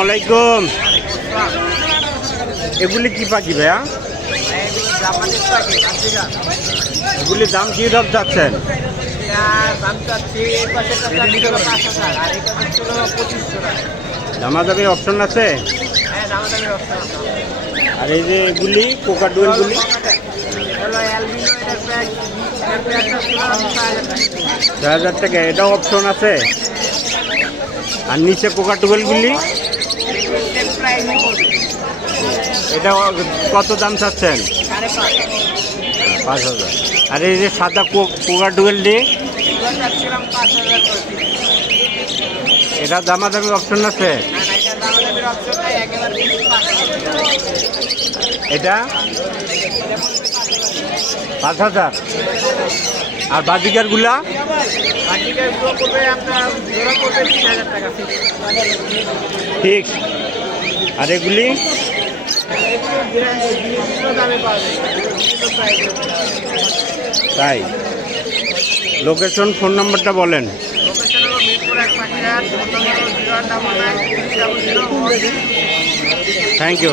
আসসালামু আলাইকুম। এগুলি কি পাখি ভাইয়া? এগুলির দাম কি দাম চাচ্ছেন? দামাদামি অপশন আছে? আর এই যে এগুলি কোকাডুয়েলগুলি ৬,০০০ টাকা, এটাও অপশন আছে। আর নিচে কোকাটুয়েলগুলি এটা কত দাম চাচ্ছেন? ৫,০০০। আর এই যে সাদা কোকাটুয়েলটি এটা দামাদামি অপশন আছে? এটা ৫,০০০। আর বাজিকারগুলা ঠিক। আর এগুলি তাই? লোকেশন, ফোন নাম্বারটা বলেন। Thank you.